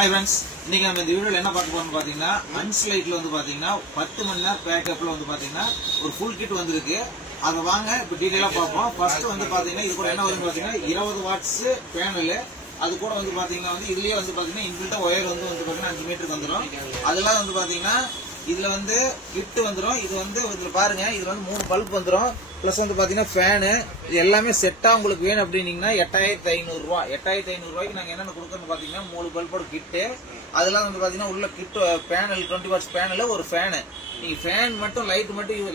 Hi friends, இன்னைக்கு நம்ம இந்த வீடியோல என்ன பார்க்க போறோம்னு பாத்தீங்கன்னா அன்ஸ்லைட்ல வந்து பாத்தீங்கன்னா 10 மணி நேரம் பேக்கப்ல வந்து பாத்தீங்கன்னா ஒரு ஃபுல் கிட் வந்திருக்கு. அத வாங்க இப்ப டீடைலா பார்ப்போம். ஃபர்ஸ்ட் வந்து பாத்தீங்கன்னா இது கூட என்ன வருதுன்னு பாத்தீங்கன்னா 20 வாட்ஸ் பேனல். அது கூட வந்து பாத்தீங்கன்னா இதுலயே வந்து பாத்தீங்கன்னா இன்பில்ட்டா ஒயர் வந்து பாத்தீங்கன்னா 5 மீட்டருக்கு வந்துரும். அதெல்லாம் வந்து பாத்தீங்கன்னா இதுல வந்து கிட் வந்துரும். இது வந்து இதுல பாருங்க, இதுல வந்து 3 பல்ப் வந்துரும். பிளஸ் வந்து பாத்தீங்கன்னா ஃபேனு, இது எல்லாமே செட்டா உங்களுக்கு வேணும் அப்படின்னீங்கன்னா 8500 ரூபாய். 8500 ரூபாய்க்கு நாங்க என்னென்ன கொடுக்கறோம்னு பாத்தீங்கன்னா 3 பல்போட கிட்டு. அதெல்லாம் வந்து பாத்தீங்கன்னா உள்ள கிட் பேனல் 20 வாட்ஸ் பேனல், ஒரு ஃபேனு. நீங்க ஃபேன் மட்டும்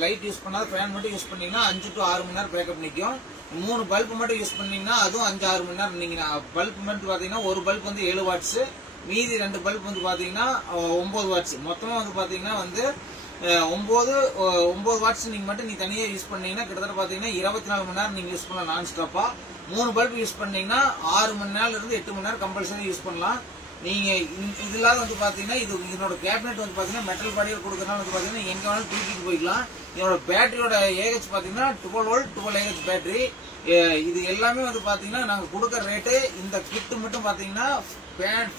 லைட் யூஸ் பண்ணாத ஃபேன் மட்டும் யூஸ் பண்ணீங்கன்னா 5 to 6 மணி நேரம் பேக்கப் நிக்கும். 3 பல்ப் மட்டும் யூஸ் பண்ணீங்கன்னா அதுவும் 5-6 மணி நேரம். நீங்க பல்ப் மட்டும் பாத்தீங்கன்னா ஒரு பல்ப் வந்து 7 வாட்ஸ், மீதி 2 பல்ப் வந்து பாத்தீங்கன்னா 9 வாட்ஸ். மொத்தமா வந்து பாத்தீங்கன்னா வந்து 9 வாட்ஸ் நீங்க மட்டும் நீங்க தனியா யூஸ் பண்ணீங்கன்னா கிட்டத்தட்ட பாத்தீங்கன்னா 24 மணி நேரம் நீங்க யூஸ் பண்ணலாம் நான் ஸ்டாப்பா. 3 பல்ப் யூஸ் பண்ணீங்கன்னா 6 மணி நேரம்ல இருந்து 8 மணி நேரம் கம்பல்சரி யூஸ் பண்ணலாம். நீங்க இதெல்லாம் வந்து பாத்தீங்கன்னா இதனோட கேபினெட் வந்து பாத்தீங்கன்னா மெட்டல் பாடியில் கொடுக்கறதுனால வந்து பாத்தீங்கன்னா எங்க வேணாலும் தூக்கிட்டு போய்க்கலாம். இதோட பேட்டரியோட ஏஹெச் பாத்தீங்கன்னா 12 வோல்ட் 12 ஏஹெச் பேட்டரி. இது எல்லாமே வந்து பாத்தீங்கன்னா நாங்க கொடுக்கற ரேட்டு, இந்த கிட் மட்டும் பாத்தீங்கன்னா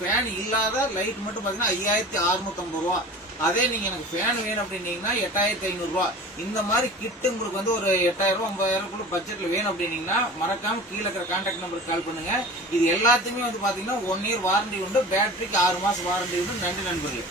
ஃபேன் இல்லாத லைட் மட்டும் பாத்தீங்கன்னா 5650 ரூபா. அதே நீங்க எனக்கு ஃபேன் வேணும் அப்படின்னீங்கன்னா 8500 ரூபா. இந்த மாதிரி கிட் உங்களுக்கு வந்து ஒரு 8000 ரூபா 5000 பட்ஜெட்ல வேணும் அப்படின்னீங்கன்னா மறக்காம கீழே இருக்கிற கான்டாக்ட் நம்பருக்கு கால் பண்ணுங்க. இது எல்லாத்துக்குமே வந்து பாத்தீங்கன்னா 1 இயர் வாரண்டி உண்டு, பேட்டரிக்கு 6 மாசம் வாரண்டி உண்டு. நன்றி நண்பர்களே.